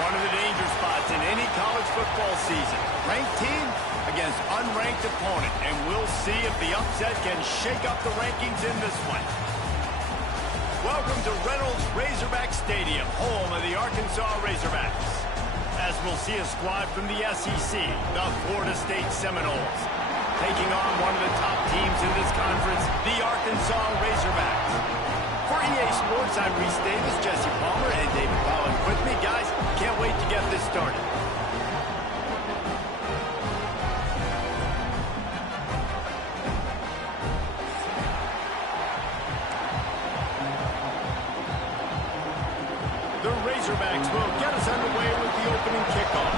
One of the danger spots in any college football season. Ranked team against unranked opponent. And we'll see if the upset can shake up the rankings in this one. Welcome to Reynolds Razorback Stadium, home of the Arkansas Razorbacks. As we'll see a squad from the SEC, the Florida State Seminoles, taking on one of the top teams in this conference, the Arkansas Razorbacks. For EA Sports, I'm Reese Davis, Jesse Palmer, and David Collins with me. Guys, can't wait to get this started. The Razorbacks will get us underway with the opening kickoff.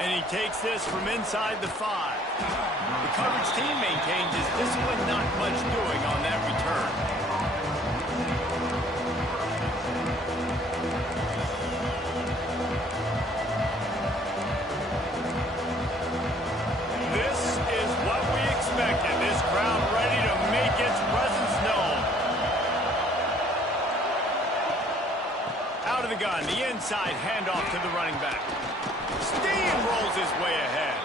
And he takes this from inside the 5. The coverage team maintains his discipline, not much doing on that return. This is what we expected. This crowd ready to make its presence known. Out of the gun, the inside handoff to the running back. Steamrolls his way ahead.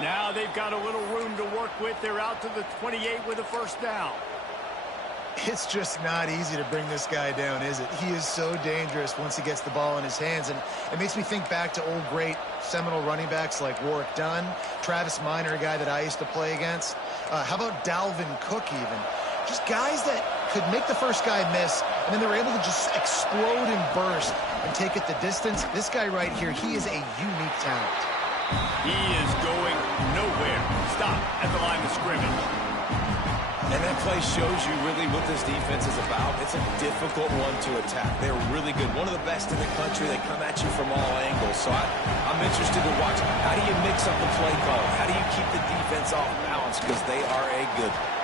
Now they've got a little room to work with. They're out to the 28 with a first down. It's just not easy to bring this guy down, is it? He is so dangerous once he gets the ball in his hands, and it makes me think back to old great Seminole running backs like Warwick Dunn, Travis Minor, a guy that I used to play against. How about Dalvin Cook even? Just guys that could make the first guy miss, and then they were able to just explode and burst and take it the distance. This guy right here, he is a unique talent. He is going nowhere. Stop at the line of scrimmage. And that play shows you really what this defense is about. It's a difficult one to attack. They're really good. One of the best in the country. They come at you from all angles. So I'm interested to watch. How do you mix up the play call? How do you keep the defense off balance? Because they are a good one.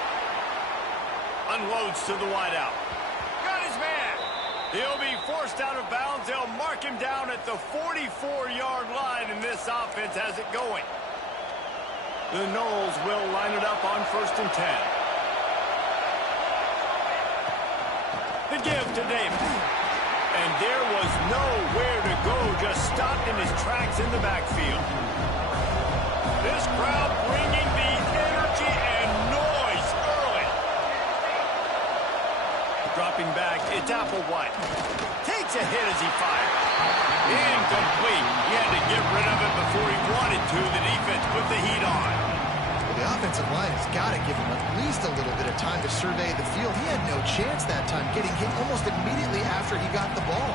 Unloads to the wideout. Got his man. He'll be forced out of bounds. They'll mark him down at the 44-yard line, and this offense has it going. The Noles will line it up on 1st and 10. The give to Davis. And there was nowhere to go, just stopped in his tracks in the backfield. This crowd bringing the energy and noise early. Dropping back, it's Applewhite. Takes a hit as he fires. Incomplete. He had to get rid of it before he wanted to. The defense put the heat on. The offensive line has got to give him at least a little bit of time to survey the field. He had no chance that time, getting hit almost immediately after he got the ball.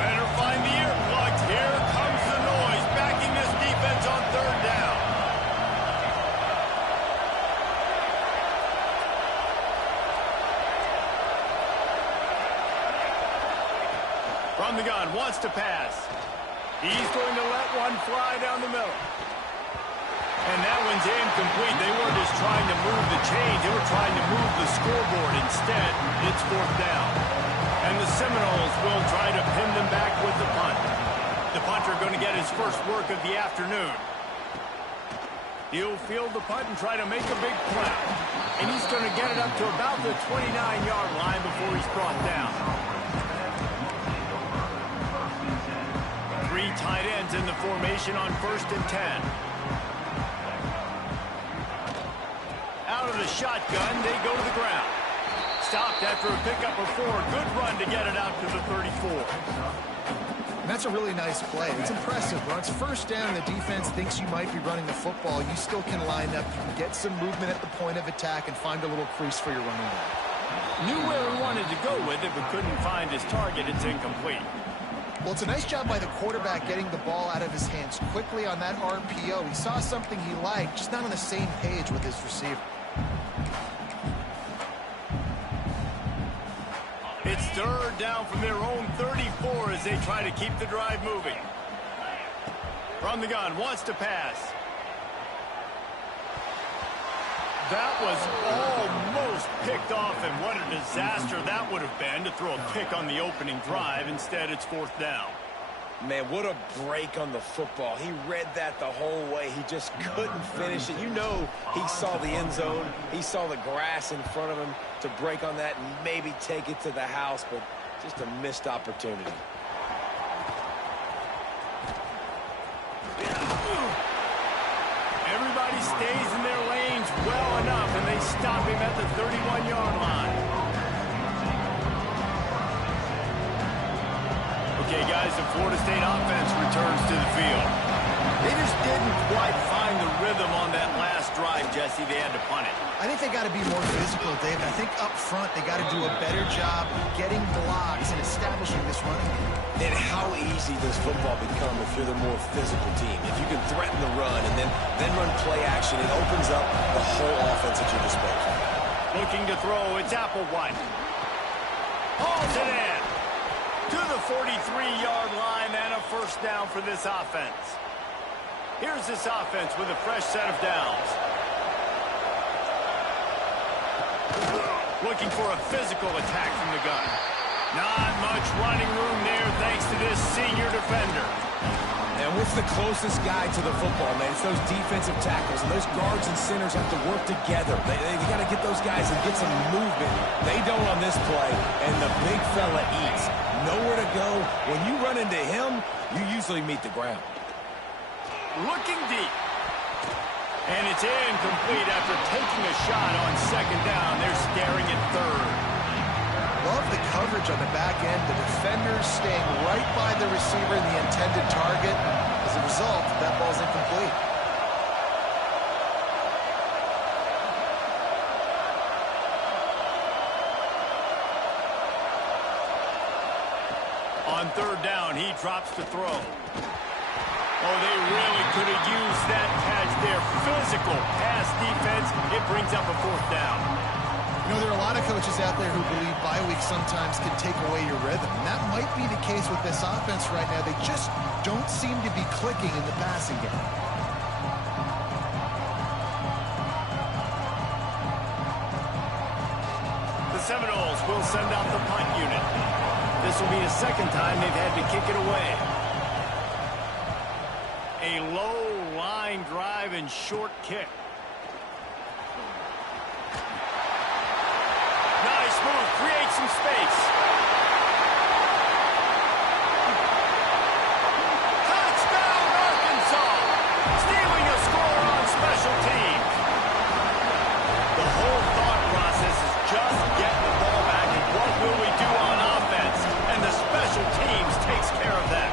Better find the earplugs. Here comes the noise, backing this defense on 3rd down. From the gun, wants to pass. He's going to let one fly down the middle. And that one's incomplete. They weren't just trying to move the chains. They were trying to move the scoreboard. Instead, it's 4th down. And the Seminoles will try to pin them back with the punt. The punter going to get his first work of the afternoon. He'll field the punt and try to make a big play. And he's going to get it up to about the 29-yard line before he's brought down. 3 tight ends in the formation on 1st and 10. Out of the shotgun, they go to the ground. Stopped after a pickup of 4. Good run to get it out to the 34. And that's a really nice play. It's impressive. When it's 1st down and the defense thinks you might be running the football, you still can line up. You can get some movement at the point of attack and find a little crease for your running back. Knew where he wanted to go with it, but couldn't find his target. It's incomplete. Well, it's a nice job by the quarterback getting the ball out of his hands quickly on that RPO. He saw something he liked, just not on the same page with his receiver. It's 3rd down from their own 34 as they try to keep the drive moving. From the gun, wants to pass. That was almost picked off, and what a disaster that would have been to throw a pick on the opening drive. Instead, it's 4th down. Man, what a break on the football. He read that the whole way. He just couldn't finish it. You know he saw the end zone. He saw the grass in front of him to break on that and maybe take it to the house, but just a missed opportunity. Everybody stays in their lanes well enough, and they stop him at the 31-yard line. Okay, guys, the Florida State offense returns to the field. They just didn't quite find the rhythm on that last drive, Jesse. They had to punt it. I think they got to be more physical, Dave. I think up front they got to do a better job getting blocks and establishing this running game. And how easy does football become if you're the more physical team? If you can threaten the run and then run play action, it opens up the whole offense at your disposal. Looking to throw, it's Applewhite. Hauls it in to the 43-yard line, and a first down for this offense. Here's this offense with a fresh set of downs. Looking for a physical attack from the gun. Not much running room there thanks to this senior defender. And what's the closest guy to the football, man? It's those defensive tackles, and those guards and centers have to work together. They got to get those guys and get some movement. They don't on this play, and the big fella eats. Nowhere to go. When you run into him, you usually meet the ground. Looking deep. And it's incomplete after taking a shot on second down. They're staring at third. Love the coverage on the back end. The defenders staying right by the receiver and the intended target. As a result, that ball's incomplete. On third down, he drops to throw. Oh, they really could have used that catch there. Physical pass defense. It brings up a fourth down. You know, there are a lot of coaches out there who believe bye weeks sometimes can take away your rhythm. And that might be the case with this offense right now. They just don't seem to be clicking in the passing game. The Seminoles will send out the punt unit. This will be the second time they've had to kick it away. A low line drive and short kick. Nice move, creates some space. Touchdown, Arkansas! Stealing a score on special teams. The whole thought process is just get the ball back and what will we do on offense? And the special teams takes care of that.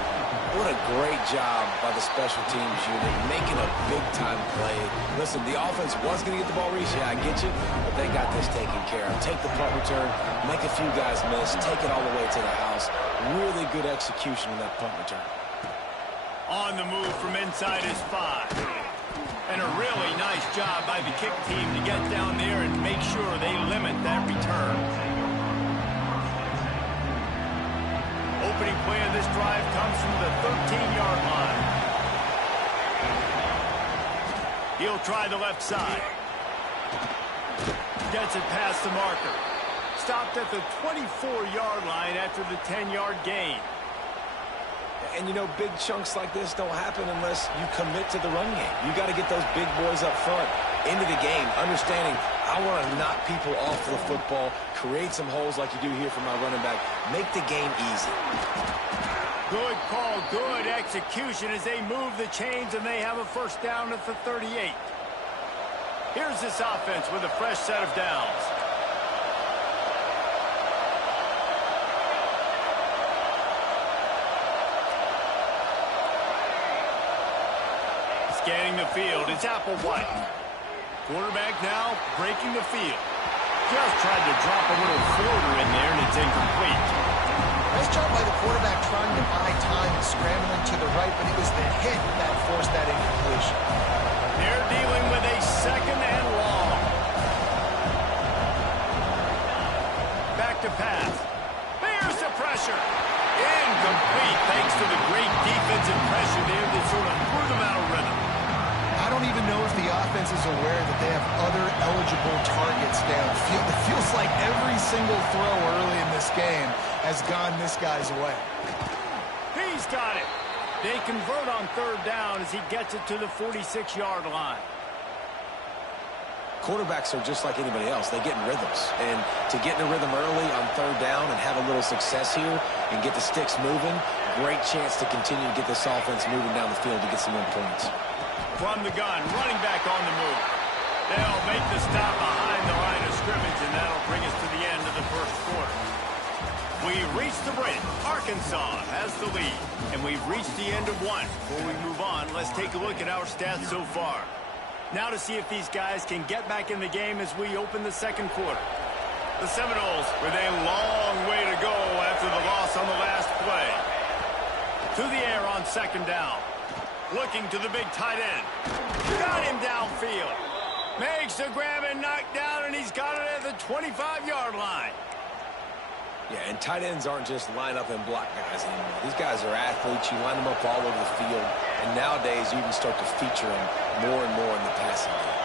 What a great job by the special teams unit, making a big-time play. Listen, the offense was going to get the ball reached. Yeah, I get you, but they got this taken care of. Take the punt return, make a few guys miss, take it all the way to the house. Really good execution on that punt return. On the move from inside his 5. And a really nice job by the kick team to get down there and make sure they limit that return. Opening play of this drive comes from the 13-yard line. He'll try the left side. Gets it past the marker. Stopped at the 24-yard line after the 10-yard gain. And, you know, big chunks like this don't happen unless you commit to the run game. You got to get those big boys up front into the game, understanding I want to knock people off the football, create some holes like you do here for my running back, make the game easy. Good call, good execution as they move the chains and they have a first down at the 38. Here's this offense with a fresh set of downs. Scanning the field, it's Applewhite. Quarterback now breaking the field. Just tried to drop a little floater in there, and it's incomplete. Nice job by the quarterback trying to buy time and scrambling to the right, but it was the hit that forced that incompletion. They're dealing with a second and long. Back to pass. There's the pressure. Incomplete thanks to the great defensive pressure there that sort of threw them out of rhythm. I don't even know if the offense is aware that they have other eligible targets downfield. It feels like every single throw early in this game has gone this guy's way. He's got it. They convert on third down as he gets it to the 46-yard line. Quarterbacks are just like anybody else. They get in rhythms. And to get in a rhythm early on third down and have a little success here and get the sticks moving, great chance to continue to get this offense moving down the field to get some more points. From the gun, running back on the move. They'll make the stop behind the line of scrimmage, and that'll bring us to the end of the first quarter. We've reached the break. Arkansas has the lead, and we've reached the end of one. Before we move on, let's take a look at our stats so far. Now to see if these guys can get back in the game as we open the second quarter. The Seminoles with a long way to go after the loss on the last play. To the air on second down. Looking to the big tight end. Got him downfield. Makes the grab and knock down, and he's got it at the 25-yard line. Yeah, and tight ends aren't just line up and block guys anymore. These guys are athletes. You line them up all over the field. And nowadays, you even start to feature them more and more in the passing game.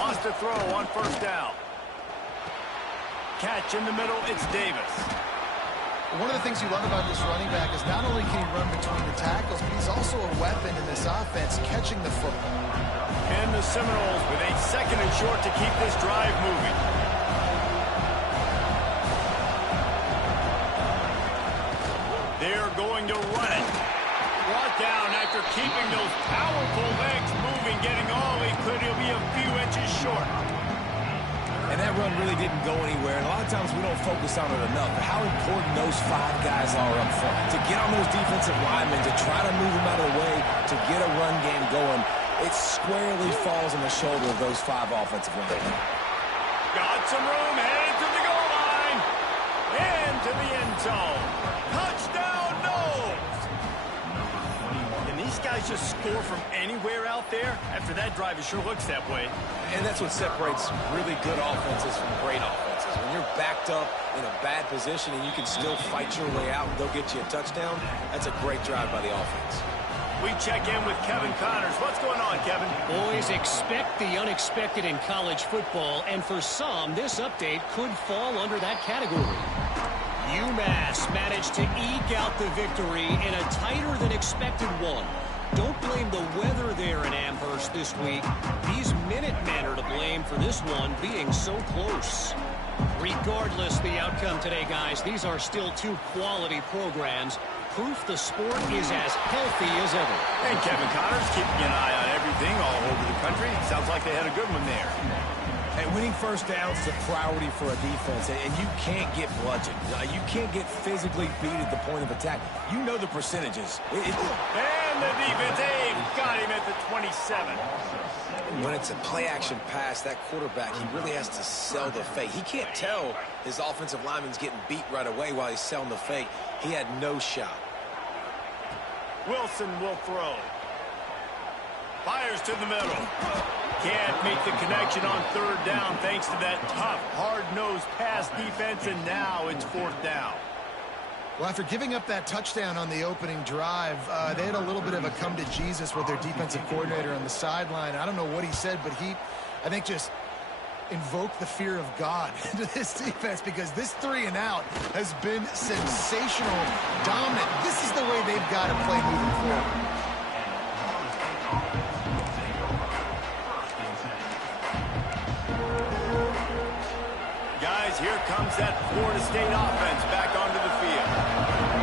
Wants to throw on first down. Catch in the middle, it's Davis. One of the things you love about this running back is not only can he run between the tackles, but he's also a weapon in this offense, catching the football. And the Seminoles with a second and short to keep this drive moving. They're going to run it. Brought down after keeping those powerful legs moving, getting all he could. He'll be a few inches short. And that run really didn't go anywhere. And a lot of times we don't focus on it enough. But how important those 5 guys are up front. To get on those defensive linemen, to try to move them out of the way, to get a run game going, it squarely falls on the shoulder of those 5 offensive linemen. Got some room, headed to the goal line. Into the end zone. Touchdown, Noles! And these guys just score from anywhere out there? After that drive, it sure looks that way. And that's what separates really good offenses from great offenses. When you're backed up in a bad position and you can still fight your way out and go get you a touchdown, that's a great drive by the offense. We check in with Kevin Connors. What's going on, Kevin? Boys, expect the unexpected in college football, and for some, this update could fall under that category. UMass managed to eke out the victory in a tighter-than-expected one. Don't blame the weather there in Amherst this week. These Minutemen are to blame for this one being so close. Regardless the outcome today, guys, these are still 2 quality programs. Proof the sport is as healthy as ever. And Kevin Connors keeping an eye on everything all over the country. Sounds like they had a good one there. And winning first downs is a priority for a defense, and you can't get bludgeoned. You can't get physically beat at the point of attack. You know the percentages. And the defense got him at the 27. When it's a play-action pass, that quarterback, he really has to sell the fake. He can't tell his offensive lineman's getting beat right away while he's selling the fake. He had no shot. Wilson will throw. Fires to the middle. Can't make the connection on third down thanks to that tough, hard-nosed pass defense, and now it's fourth down. Well, after giving up that touchdown on the opening drive, they had a little bit of a come to Jesus with their defensive coordinator on the sideline. I don't know what he said, but he, I think, just invoked the fear of God into this defense, because this 3 and out has been sensational, dominant. This is the way they've got to play moving forward. Guys, here comes that Florida State offense back onto the field.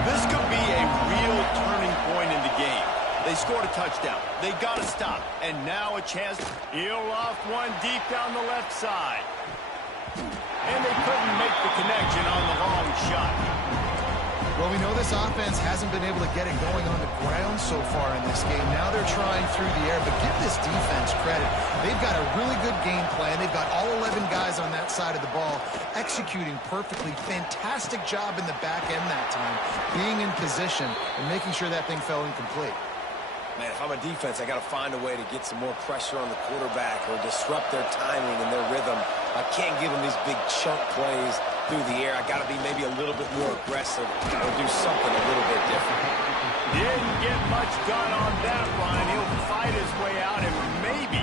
This could be a real turning point in the game. They scored a touchdown. They got to stop. And now a chance to peel off one deep down the left side. And they couldn't make the connection on the long shot. Well, we know this offense hasn't been able to get it going on the ground so far in this game. Now they're trying through the air, but give this defense credit. They've got a really good game plan. They've got all 11 guys on that side of the ball executing perfectly. Fantastic job in the back end that time, being in position and making sure that thing fell incomplete. Man, if I'm a defense, I got to find a way to get some more pressure on the quarterback or disrupt their timing and their rhythm. I can't give them these big chunk plays through the air. I got to be maybe a little bit more aggressive or do something a little bit different. Didn't get much done on that run. He'll fight his way out and maybe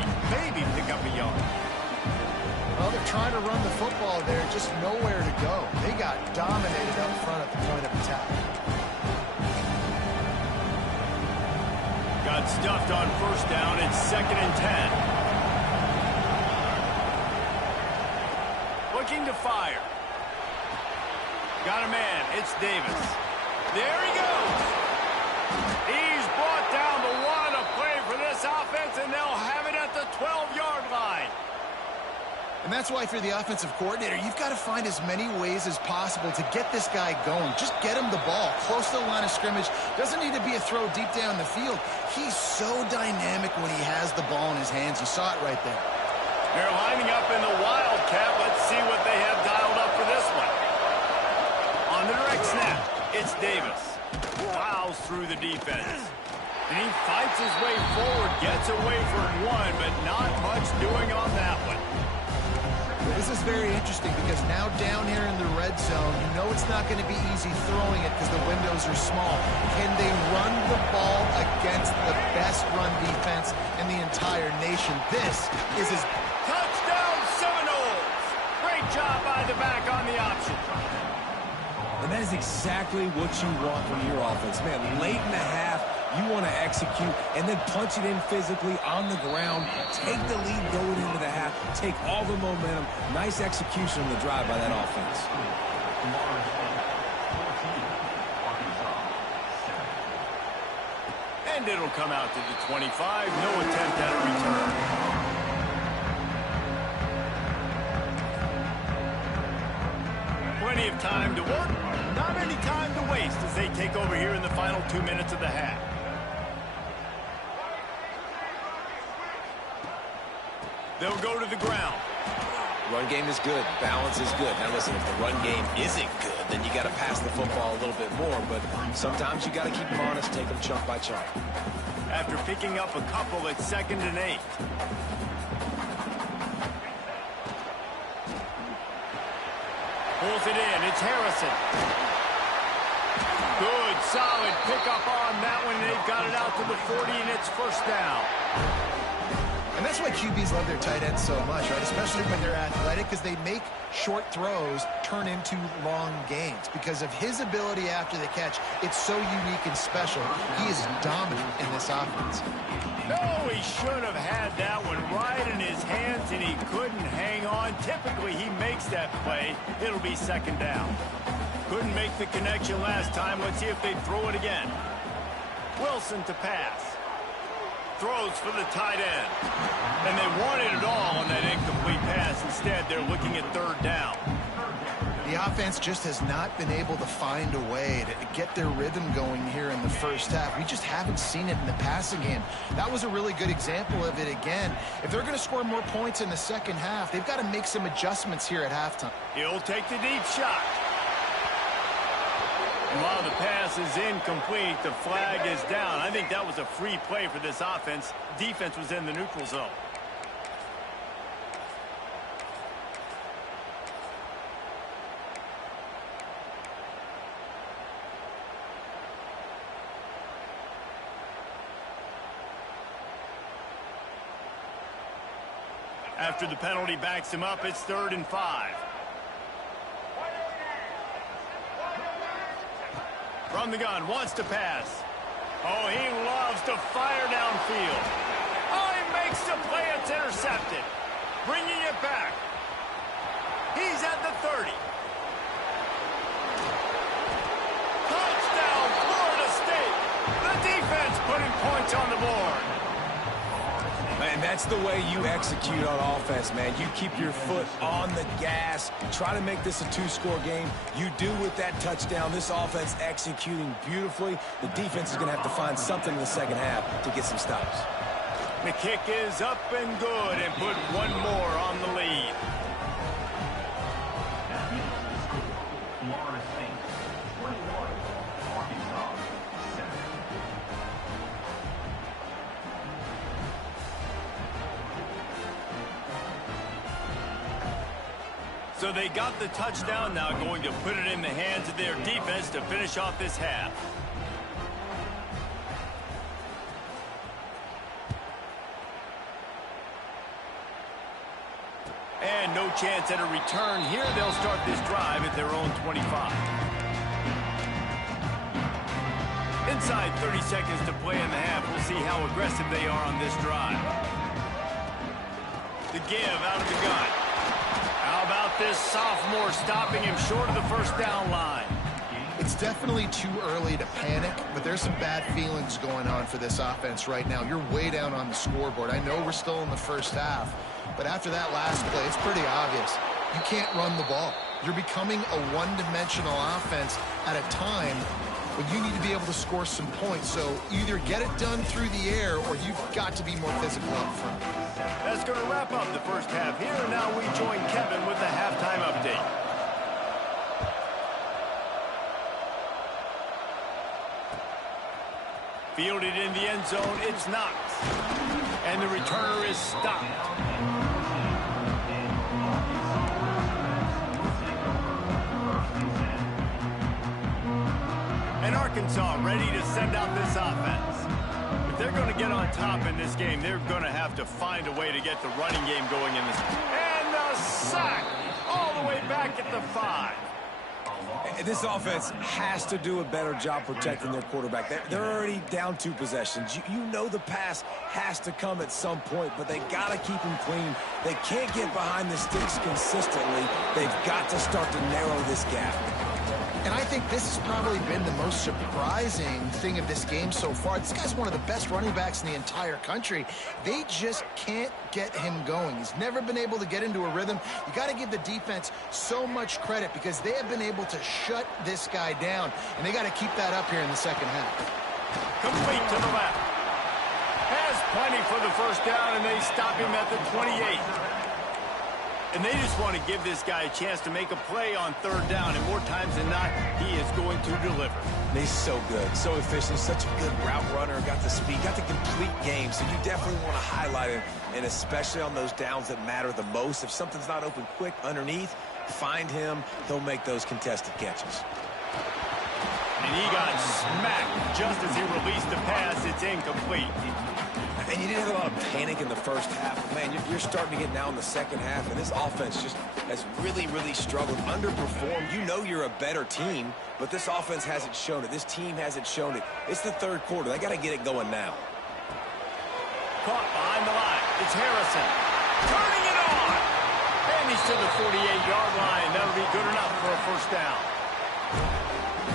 pick up a yard. Well, they're trying to run the football there, just nowhere to go. They got dominated up front at the point of attack. Got stuffed on first down. It's 2nd and 10. Looking to fire. Got a man. It's Davis. There he goes. He's brought down, but what a play for this offense, and they'll have it at the 12-yard line. And that's why, if you're the offensive coordinator, you've got to find as many ways as possible to get this guy going. Just get him the ball close to the line of scrimmage. Doesn't need to be a throw deep down the field. He's so dynamic when he has the ball in his hands. You saw it right there. They're lining up in the Wildcat. Let's see what they have dialed up for this one. On the direct snap, it's Davis. Plows through the defense. And he fights his way forward, gets away for one, but not much doing on that one. This is very interesting because now down here in the red zone, you know it's not going to be easy throwing it because the windows are small. Can they run the ball against the best run defense in the entire nation? This is his touchdown Seminoles. Great job by the back on the option. And that is exactly what you want from your offense. Man, late in the half, you want to execute and then punch it in physically on the ground. Take the lead going into the half. Take all the momentum. Nice execution on the drive by that offense. And it'll come out to the 25. No attempt at a return. Plenty of time to work. Not any time to waste as they take over here in the final 2 minutes of the half. They'll go to the ground. Run game is good. Balance is good. Now listen, if the run game isn't good, then you got to pass the football a little bit more. But sometimes you got to keep them honest, take them chunk by chunk. After picking up a couple, it's 2nd and 8. Pulls it in. It's Harrison. Good, solid pickup on that one. They've got it out to the 40, and it's first down. And that's why QBs love their tight ends so much, right? Especially when they're athletic, because they make short throws turn into long gains. Because of his ability after the catch, it's so unique and special. He is dominant in this offense. No, he should have had that one right in his hands, and he couldn't hang on. Typically, he makes that play. It'll be 2nd down. Couldn't make the connection last time. Let's see if they throw it again. Wilson to pass. Throws for the tight end. And they wanted it all on that incomplete pass. Instead, they're looking at 3rd down. The offense just has not been able to find a way to get their rhythm going here in the first half. We just haven't seen it in the passing game. That was a really good example of it again. If they're going to score more points in the second half, they've got to make some adjustments here at halftime. He'll take the deep shot. And while the pass is incomplete, the flag is down. I think that was a free play for this offense. Defense was in the neutral zone. After the penalty backs him up, it's 3rd and 5. From the gun, wants to pass. Oh, he loves to fire downfield. Oh, he makes the play. It's intercepted. Bringing it back. He's at the 30. Touchdown, Florida State. The defense putting points on the board. Man, that's the way you execute on offense, man. You keep your foot on the gas. Try to make this a 2-score game. You do with that touchdown. This offense executing beautifully. The defense is going to have to find something in the second half to get some stops. The kick is up and good and put one more on the lead. So they got the touchdown, now going to put it in the hands of their defense to finish off this half. And no chance at a return here. They'll start this drive at their own 25. Inside 30 seconds to play in the half. We'll see how aggressive they are on this drive. The give out of the gun. How about this sophomore stopping him short of the first down line? It's definitely too early to panic, but there's some bad feelings going on for this offense right now. You're way down on the scoreboard. I know we're still in the first half, but after that last play, it's pretty obvious. You can't run the ball. You're becoming a one-dimensional offense at a time when you need to be able to score some points. So either get it done through the air or you've got to be more physical up front. That's going to wrap up the first half here. And now we join Kevin with the halftime update. Fielded in the end zone, it's knocked. And the returner is stopped. And Arkansas ready to send out this offense. If they're going to get on top in this game, they're going to have to find a way to get the running game going in this. And the sack all the way back at the 5. This offense has to do a better job protecting their quarterback. They're already down 2 possessions. You know the pass has to come at some point, but they got to keep him clean. They can't get behind the sticks consistently. They've got to start to narrow this gap. And I think this has probably been the most surprising thing of this game so far. This guy's one of the best running backs in the entire country. They just can't get him going. He's never been able to get into a rhythm. You got to give the defense so much credit because they have been able to shut this guy down, and they got to keep that up here in the second half. Complete to the left. Has plenty for the first down, and they stop him at the 28. And they just want to give this guy a chance to make a play on third down. And more times than not, he is going to deliver. He's so good, so efficient, such a good route runner, got the speed, got the complete game. So you definitely want to highlight him, and especially on those downs that matter the most. If something's not open quick underneath, find him. He'll make those contested catches. And he got smacked just as he released the pass. It's incomplete. And you didn't have a lot of panic in the first half. Man, you're starting to get now in the second half, and this offense just has really, really struggled, underperformed. You know you're a better team, but this offense hasn't shown it. This team hasn't shown it. It's the third quarter. They got to get it going now. Caught behind the line. It's Harrison. Turning it on. And he's to the 48-yard line. That'll be good enough for a first down.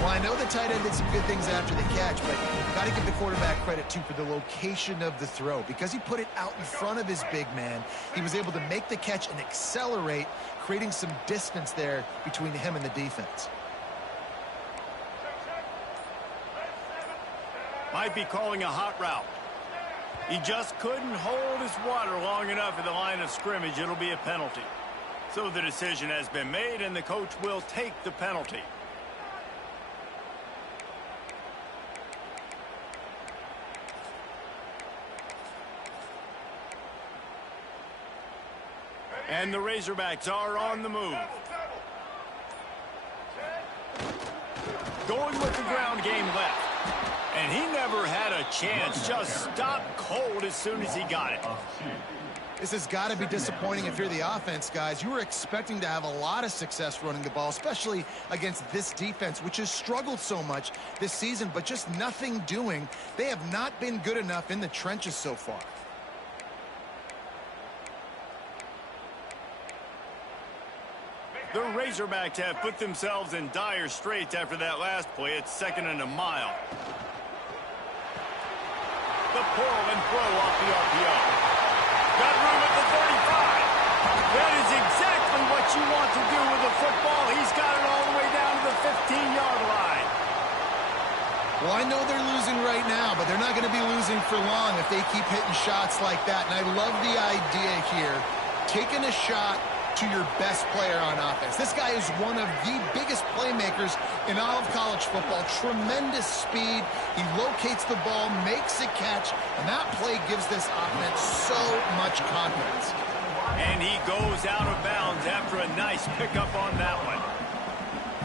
Well, I know the tight end did some good things after the catch, but got to give the quarterback credit, too, for the location of the throw. Because he put it out in front of his big man, he was able to make the catch and accelerate, creating some distance there between him and the defense. Might be calling a hot route. He just couldn't hold his water long enough at the line of scrimmage. It'll be a penalty. So the decision has been made, and the coach will take the penalty. And the Razorbacks are on the move. Going with the ground game left. And he never had a chance. Just stopped cold as soon as he got it. This has got to be disappointing if you're the offense, guys. You were expecting to have a lot of success running the ball, especially against this defense, which has struggled so much this season, but just nothing doing. They have not been good enough in the trenches so far. The Razorbacks have put themselves in dire straits after that last play. It's 2nd and a mile. The pull and throw off the RPO. Got room at the 35. That is exactly what you want to do with the football. He's got it all the way down to the 15-yard line. Well, I know they're losing right now, but they're not going to be losing for long if they keep hitting shots like that. And I love the idea here, taking a shot to your best player on offense. This guy is one of the biggest playmakers in all of college football. Tremendous speed. He locates the ball, makes a catch, and that play gives this offense so much confidence. And he goes out of bounds after a nice pickup on that one.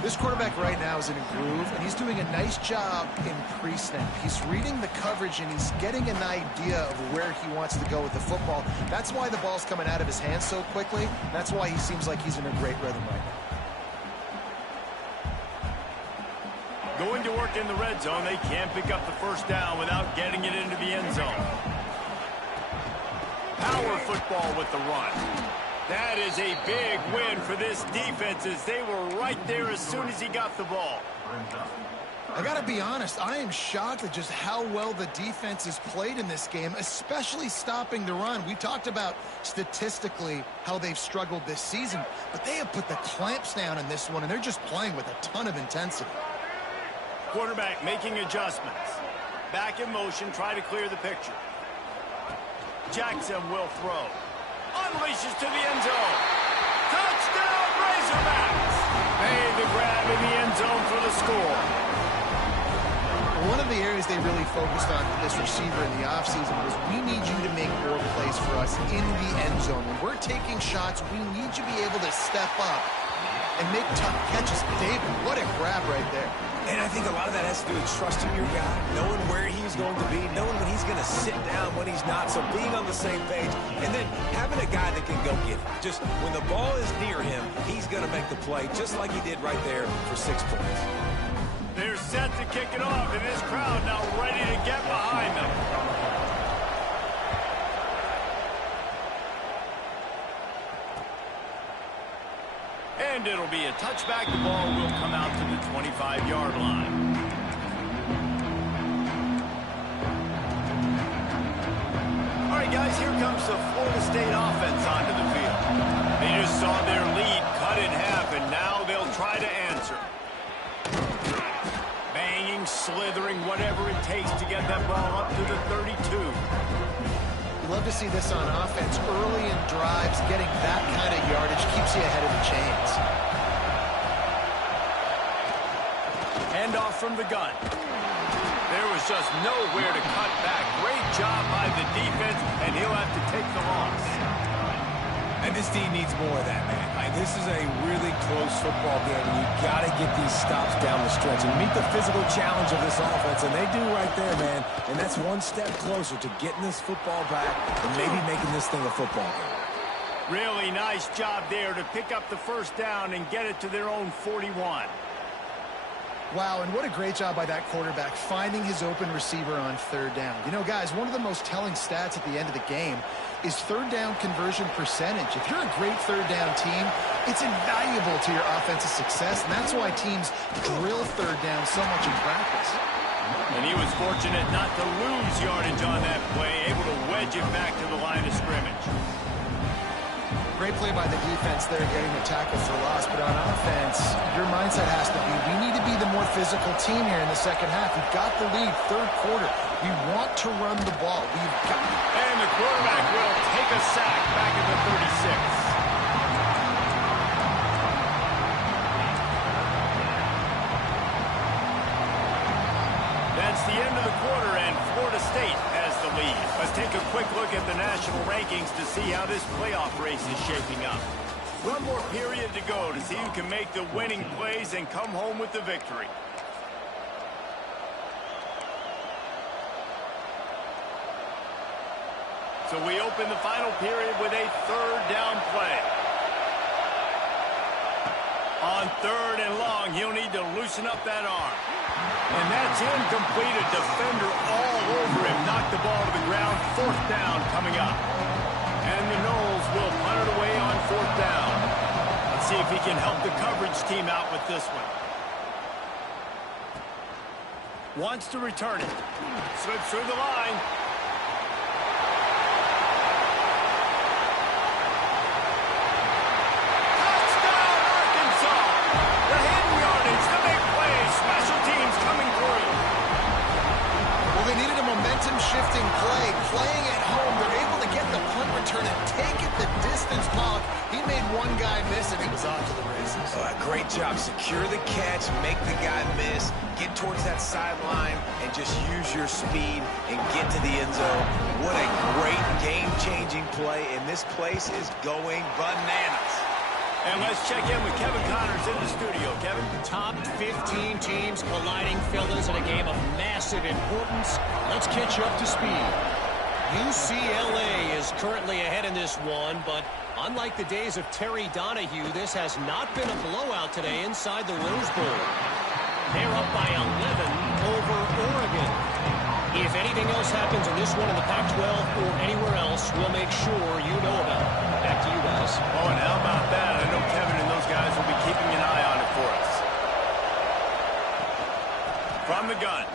This quarterback right now is in a groove, and he's doing a nice job in pre-snap. He's reading the coverage, and he's getting an idea of where he wants to go with the football. That's why the ball's coming out of his hands so quickly. That's why he seems like he's in a great rhythm right now. Going to work in the red zone, they can't pick up the first down without getting it into the end zone. Power football with the run. That is a big win for this defense as they were right there as soon as he got the ball. I got to be honest, I am shocked at just how well the defense has played in this game, especially stopping the run. We talked about statistically how they've struggled this season, but they have put the clamps down in this one, and they're just playing with a ton of intensity. Quarterback making adjustments. Back in motion, try to clear the picture. Jackson will throw. Unleashes to the end zone. Touchdown, Razorbacks! Made the grab in the end zone for the score. One of the areas they really focused on for this receiver in the offseason was we need you to make more plays for us in the end zone. When we're taking shots, we need you to be able to step up and make tough catches. David, what a grab right there. And I think a lot of that has to do with trusting your guy, knowing where he's going to be, knowing when he's going to sit down, when he's not, so being on the same page, and then having a guy that can go get it. Just when the ball is near him, he's going to make the play, just like he did right there for 6 points. They're set to kick it off, and this crowd now ready to get behind them. And it'll be a touchback. The ball will come out to the 25-yard line. All right, guys, here comes the Florida State offense onto the field. They just saw their lead cut in half, and now they'll try to answer. Banging, slithering, whatever it takes to get that ball up to the 32. Love to see this on offense. Early in drives, getting that kind of yardage keeps you ahead of the chains. Handoff from the gun. There was just nowhere to cut back. Great job by the defense, and he'll have to take the loss. And this team needs more of that, man. This is a really close football game, and you've got to get these stops down the stretch and meet the physical challenge of this offense, and they do right there, man. And that's one step closer to getting this football back and maybe making this thing a football game. Really nice job there to pick up the first down and get it to their own 41. Wow, and what a great job by that quarterback, finding his open receiver on third down. You know, guys, one of the most telling stats at the end of the game is third down conversion percentage. If you're a great third down team, it's invaluable to your offensive success, and that's why teams drill third down so much in practice. And he was fortunate not to lose yardage on that play, able to wedge it back to the line of scrimmage. Great play by the defense there, getting the tackle for loss. But on offense, your mindset has to be, we need to be the more physical team here in the second half. We've got the lead, third quarter. We want to run the ball. We've got it. And the quarterback will take a sack back at the 36. That's the end of the quarter, and Florida State has the lead. Let's take a quick look at the national rankings to see how this playoff race is shaping up. One more period to go to see who can make the winning plays and come home with the victory. So we open the final period with a third down play. On third and long, he'll need to loosen up that arm. And that's incomplete. A defender all over him. Knocked the ball to the ground. Fourth down coming up. And the Noles will punt it away on fourth down. Let's see if he can help the coverage team out with this one. Wants to return it. Slips through the line. Shifting play, playing at home. They're able to get the punt return and take it the distance. Pollock, he made one guy miss, and it was off to the races. Great job. Secure the catch, make the guy miss, get towards that sideline, and just use your speed and get to the end zone. What a great game-changing play, and this place is going bananas. And let's check in with Kevin Connors in the studio. Kevin? Top 15 teams colliding, fellas, in a game of massive importance. Let's catch you up to speed. UCLA is currently ahead in this one, but unlike the days of Terry Donahue, this has not been a blowout today inside the Rose Bowl. They're up by 11 over Oregon. If anything else happens in this one in the Pac-12 or anywhere else, we'll make sure you know about it. Back to you guys. Oh, and how about that? I know Kevin and those guys will be keeping an eye on it for us. From the gun,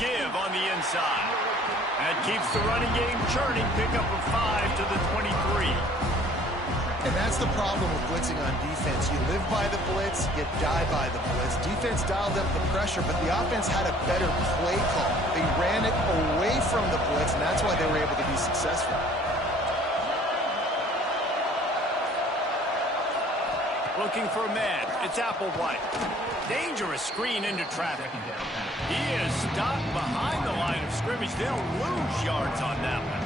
give on the inside. That keeps the running game churning. Pickup of 5 to the 23. And that's the problem with blitzing on defense. You live by the blitz, you die by the blitz. Defense dialed up the pressure, but the offense had a better play call. They ran it away from the blitz, and that's why they were able to be successful. Looking for a man. It's Applewhite. Dangerous screen into traffic. He is stopped behind the line of scrimmage. They'll lose yards on that one.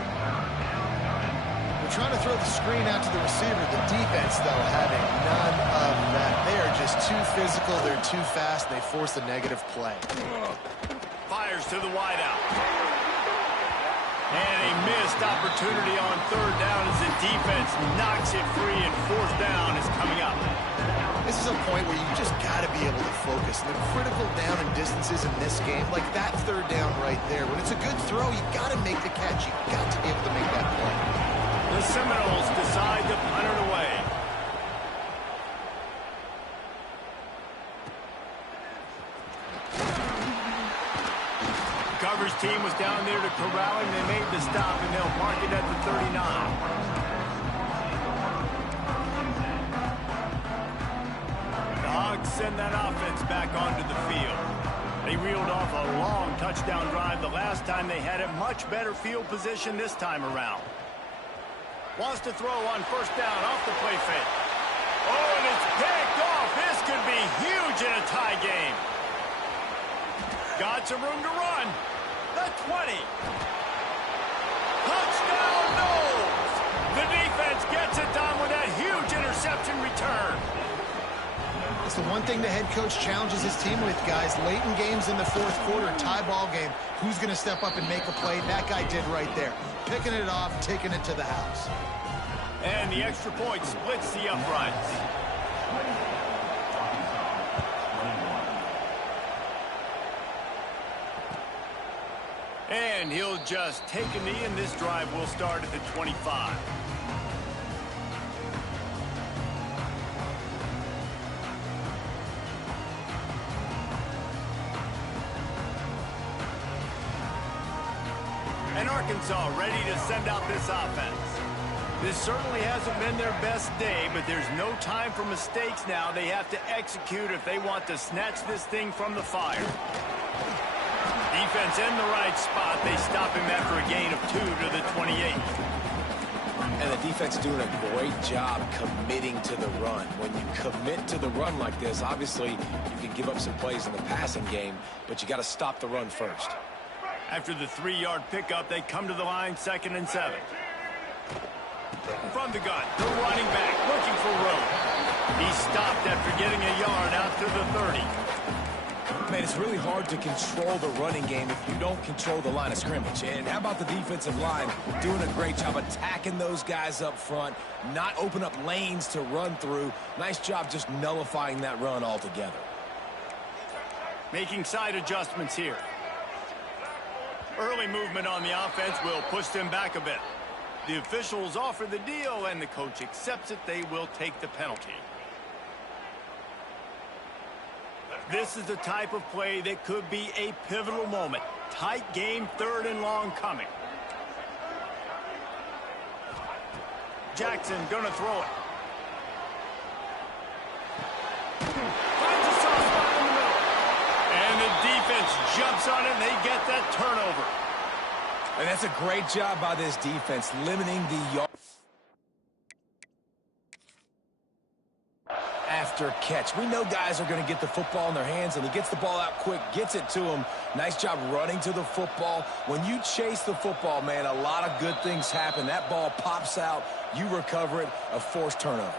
They're trying to throw the screen out to the receiver. The defense, though, having none of that. They are just too physical. They're too fast. They force a negative play. Fires to the wideout. And a missed opportunity on third down as the defense knocks it free, and fourth down is coming up. This is a point where you just got to be able to focus. The critical down and distances in this game, like that third down right there, when it's a good throw, you got to make the catch. You got to be able to make that play. The Seminoles decide to punt it away. Coverage team was down there to corral him. They made the stop, and they'll mark it at the 39. The Hogs send that offense back onto the field. They reeled off a long touchdown drive the last time. They had a much better field position this time around. Wants to throw on first down off the play fake. Oh, and it's picked off. This could be huge in a tie game. Got some room to run. The 20. Touchdown, Noles. The defense gets it done with that huge interception return. It's the one thing the head coach challenges his team with, guys. Late in games in the fourth quarter, tie ball game. Who's going to step up and make a play? That guy did right there. Picking it off, taking it to the house. And the extra point splits the uprights. And he'll just take a knee, and this drive will start at the 25. And Arkansas ready to send out this offense. This certainly hasn't been their best day, but there's no time for mistakes now. They have to execute if they want to snatch this thing from the fire. Defense in the right spot. They stop him after a gain of 2 to the 28. And the defense doing a great job committing to the run. When you commit to the run like this, obviously you can give up some plays in the passing game, but you got to stop the run first. After the 3-yard pickup, they come to the line 2nd and 7. From the gun, the running back looking for room. He stopped after getting a yard out to the 30. Man, it's really hard to control the running game if you don't control the line of scrimmage. And how about the defensive line doing a great job attacking those guys up front, not open up lanes to run through. Nice job just nullifying that run altogether. Making side adjustments here. Early movement on the offense will push them back a bit. The officials offer the deal, and the coach accepts it. They will take the penalty. This is the type of play that could be a pivotal moment. Tight game, 3rd and long coming. Jackson gonna throw it. Finds a soft spot in the middle. And the defense jumps on it, and they get that turnover. And that's a great job by this defense, limiting the yard after catch. We know guys are going to get the football in their hands, and he gets the ball out quick, gets it to him. Nice job running to the football. When you chase the football, man, a lot of good things happen. That ball pops out, you recover it, a forced turnover.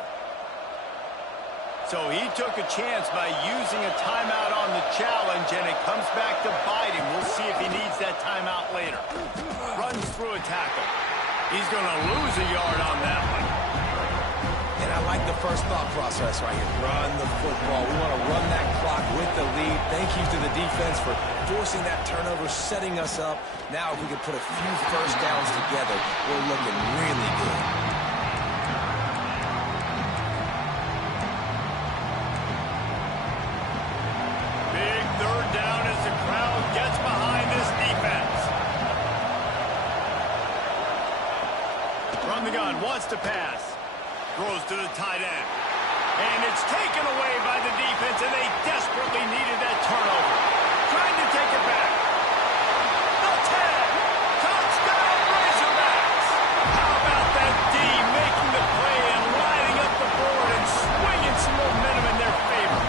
So he took a chance by using a timeout on the challenge, and it comes back to bite him. We'll see if he needs that timeout later. Runs through a tackle. He's going to lose a yard on that one. And I like the first thought process right here. Run the football. We want to run that clock with the lead. Thank you to the defense for forcing that turnover, setting us up. Now if we can put a few first downs together, we're looking really good. Big third down as the crowd gets behind this defense. Run the gun, wants to pass. Throws to the tight end. And it's taken away by the defense, and they desperately needed that turnover. Trying to take it back. The 10. Touchdown, Razorbacks. How about that D making the play and lining up the board and swinging some momentum in their favor?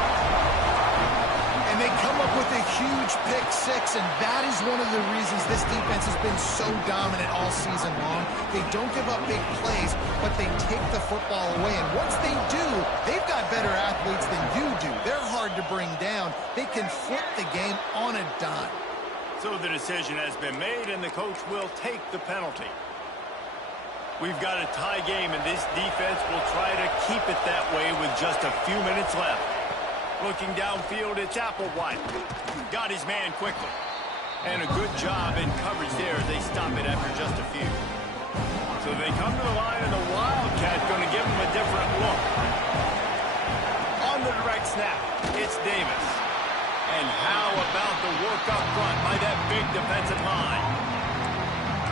And they come up with a huge pick six, and that is one of the reasons this defense has been so dominant all season long. They don't give up big plays, but they take the football away. And once they do, they've got better athletes than you do. They're hard to bring down. They can flip the game on a dime. So the decision has been made, and the coach will take the penalty. We've got a tie game, and this defense will try to keep it that way with just a few minutes left. Looking downfield, it's Applewhite. Got his man quickly. And a good job in coverage there as they stop it after just a few. So they come to the line, and the Wildcat going to give them a different look. On the direct snap, it's Davis. And how about the work up front by that big defensive line?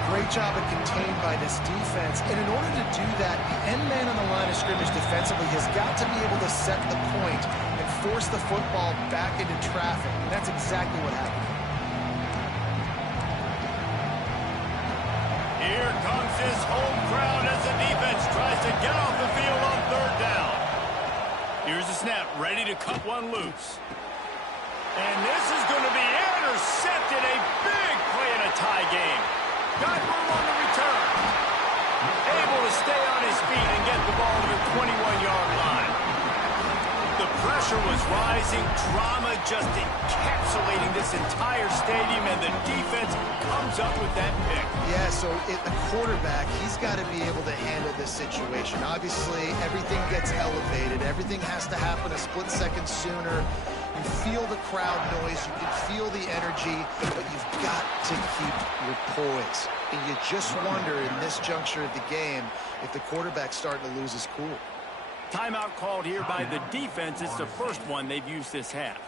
Great job of contained by this defense. And in order to do that, the end man on the line of scrimmage defensively has got to be able to set the point and force the football back into traffic. And that's exactly what happened. Here comes this home crowd as the defense tries to get off the field on third down. Here's the snap, ready to cut one loose. And this is going to be intercepted. A big play in a tie game. Got room on the return. Able to stay on his feet and get the ball to the 21-yard line. The pressure was rising. Drama just encapsulating this entire stadium, and the defense comes up with that pick. Yeah, so the quarterback, he's got to be able to handle this situation. Obviously, everything gets elevated. Everything has to happen a split second sooner. You feel the crowd noise, you can feel the energy, but you've got to keep your poise. And you just wonder in this juncture of the game if the quarterback's starting to lose his cool. Timeout called here by the defense. It's the first one they've used this half.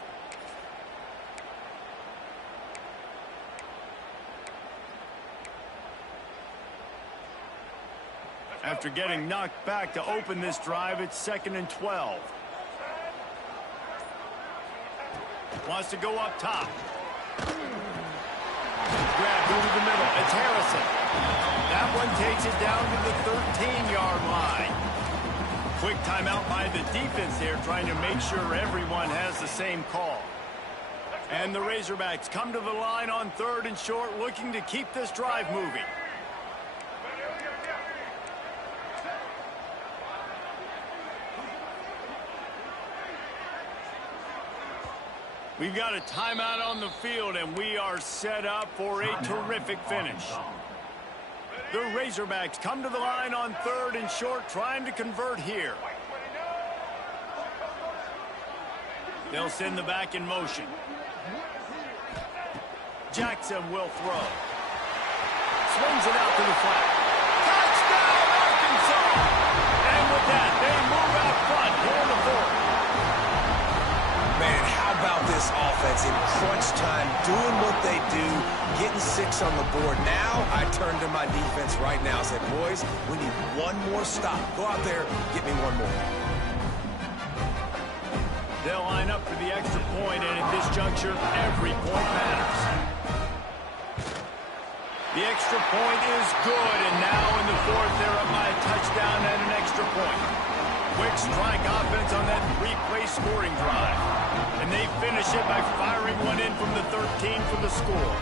After getting knocked back to open this drive, it's 2nd and 12. Wants to go up top. Grab over the middle. It's Harrison. That one takes it down to the 13-yard line. Quick timeout by the defense there, trying to make sure everyone has the same call. And the Razorbacks come to the line on 3rd and short, looking to keep this drive moving. We've got a timeout on the field, and we are set up for a terrific finish. The Razorbacks come to the line on 3rd and short, trying to convert here. They'll send the back in motion. Jackson will throw. Swings it out to the flat. Touchdown, Arkansas! And with that, they move out front here in the 4th. Man, how about this offense in crunch time, doing what they do, getting 6 on the board. Now I turn to my defense right now and say, boys, we need one more stop. Go out there, get me one more. They'll line up for the extra point, and at this juncture, every point matters. The extra point is good, and now in the 4th, they're up by a touchdown and an extra point. Quick strike offense on that 3-play scoring drive. And they finish it by firing one in from the 13 for the score.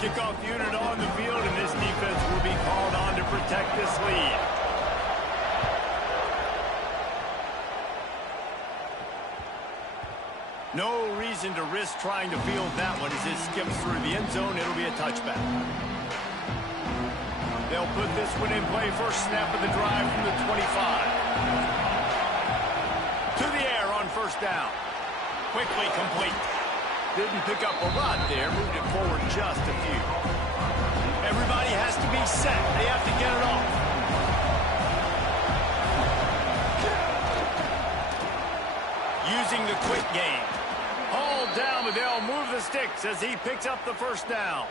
Kickoff unit on the field, and this defense will be called on to protect this lead. No reason to risk trying to field that one as it skips through the end zone. It'll be a touchback. They'll put this one in play. First snap of the drive from the 25. To the air on first down. Quickly complete. Didn't pick up a lot there. Moved it forward just a few. Everybody has to be set. They have to get it off. Using the quick game. Hauled down, but they'll move the sticks as he picks up the first down.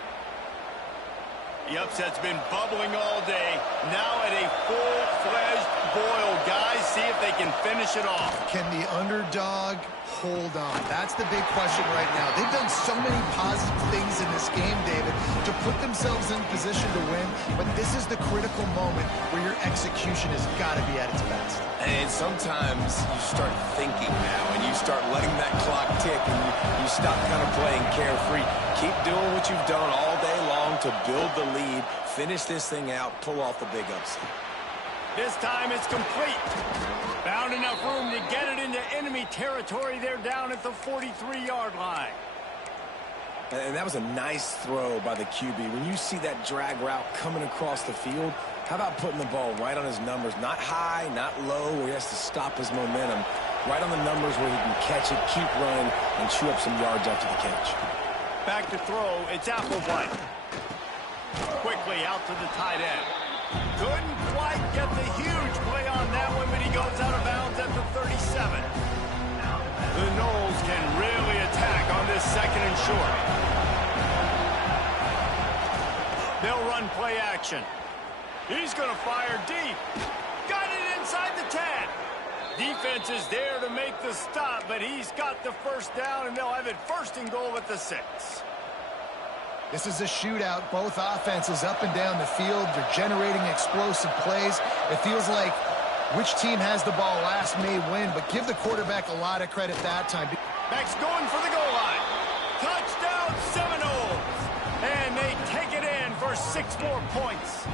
The upset's been bubbling all day. Now at a full-fledged boil. Guys, see if they can finish it off. Can the underdog hold on? That's the big question right now. They've done so many positive things in this game, David, to put themselves in position to win, but this is the critical moment where your execution has got to be at its best. And sometimes you start thinking now, and you start letting that clock tick, and you stop kind of playing carefree. Keep doing what you've done all day long to build the lead, finish this thing out, pull off the big upset. This time it's complete. Found enough room to get it into enemy territory. They're down at the 43-yard line. And that was a nice throw by the QB. When you see that drag route coming across the field, how about putting the ball right on his numbers? Not high, not low, where he has to stop his momentum. Right on the numbers where he can catch it, keep running, and chew up some yards after the catch. Back to throw. It's Applewhite. Quickly out to the tight end. Couldn't quite get the huge play on that one, but he goes out of bounds at the 37. The Knowles can really attack on this second and short. They'll run play action. He's going to fire deep. Got it inside the 10. Defense is there to make the stop, but he's got the first down, and they'll have it first and goal at the 6. This is a shootout. Both offenses up and down the field. They're generating explosive plays. It feels like which team has the ball last may win, but give the quarterback a lot of credit that time. Max going for the goal line. Touchdown Seminoles. And they take it in for 6 more points.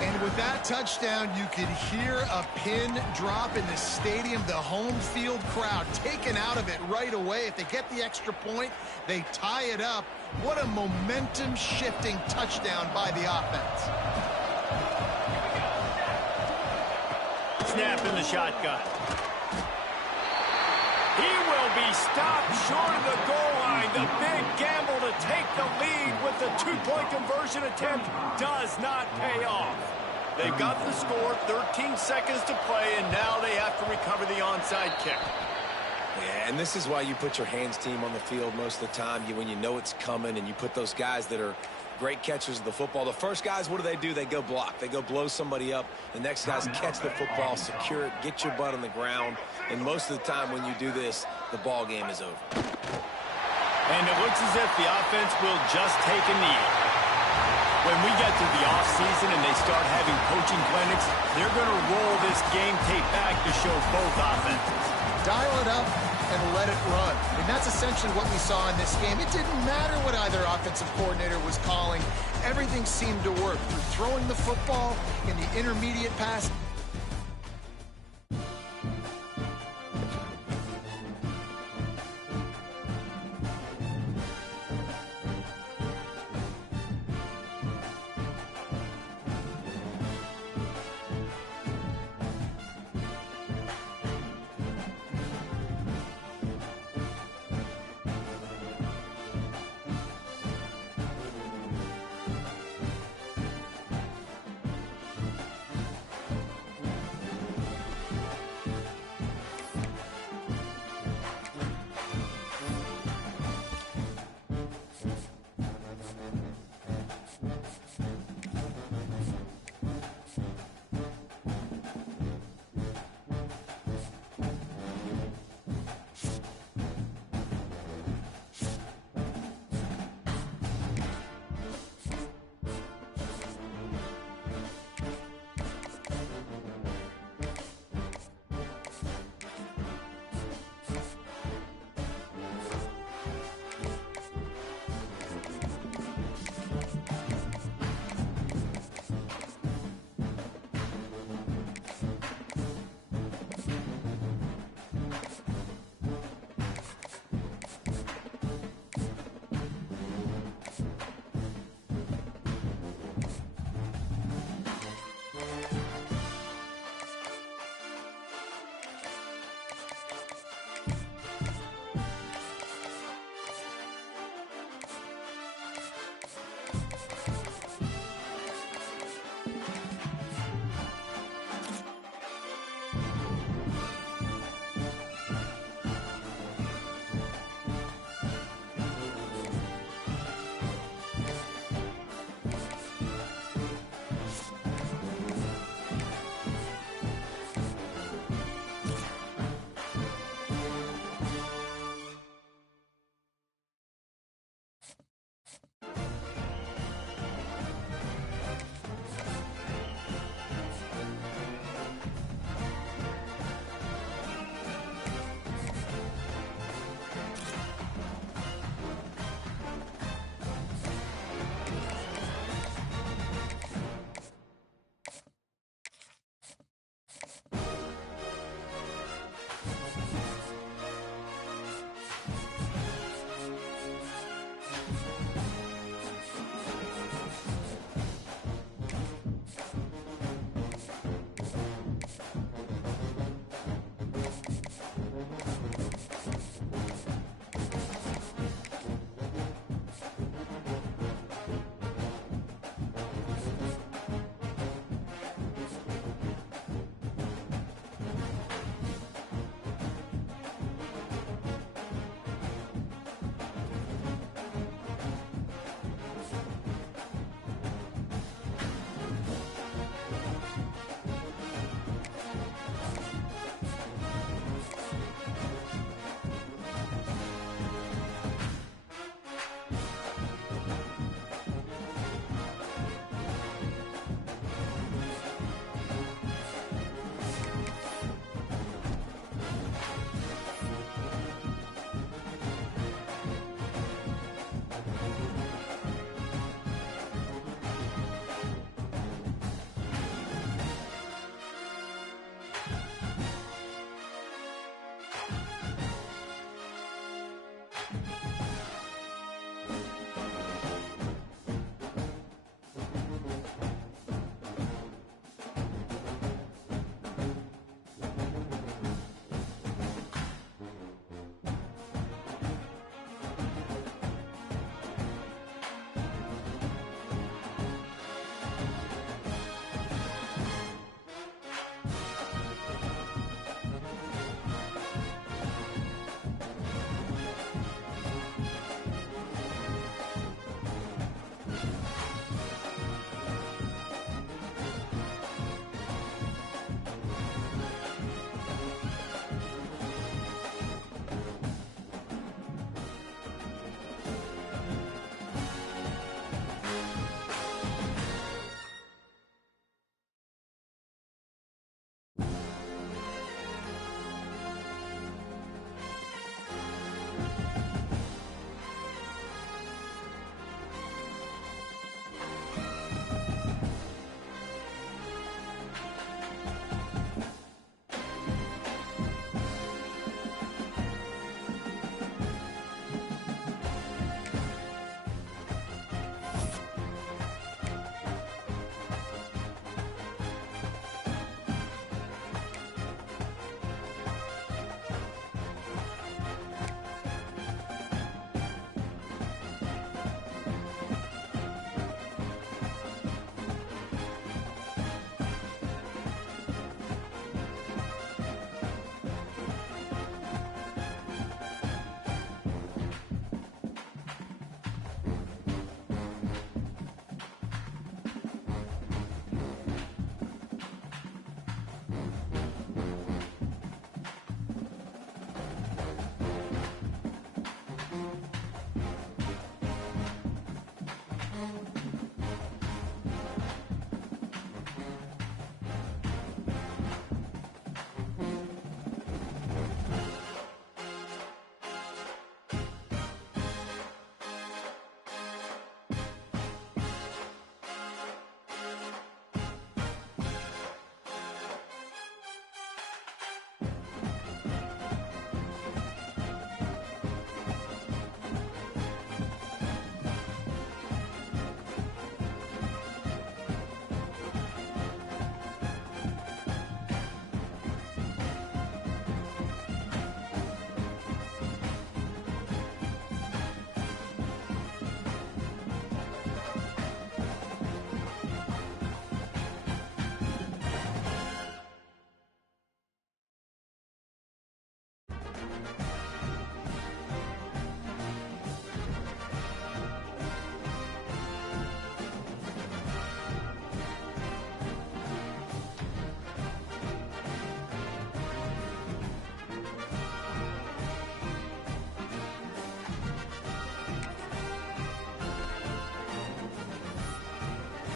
And with that touchdown, you could hear a pin drop in the stadium. The home field crowd taken out of it right away. If they get the extra point, they tie it up. What a momentum-shifting touchdown by the offense. Snap in the shotgun. He will be stopped short of the goal line. The big gamble to take the lead with the 2-point conversion attempt does not pay off. They've got the score, 13 seconds to play, and now they have to recover the onside kick. Yeah, and this is why you put your hands team on the field most of the time. When you know it's coming, and you put those guys that are great catchers of the football. The first guys, what do? They go block. They go blow somebody up. The next guys catch the football, secure it, get your butt on the ground. And most of the time when you do this, the ball game is over. And it looks as if the offense will just take a knee. When we get to the offseason and they start having coaching clinics, they're going to roll this game tape back to show both offenses. Dial it up and let it run. And that's essentially what we saw in this game. It didn't matter what either offensive coordinator was calling. Everything seemed to work. Through throwing the football in the intermediate pass.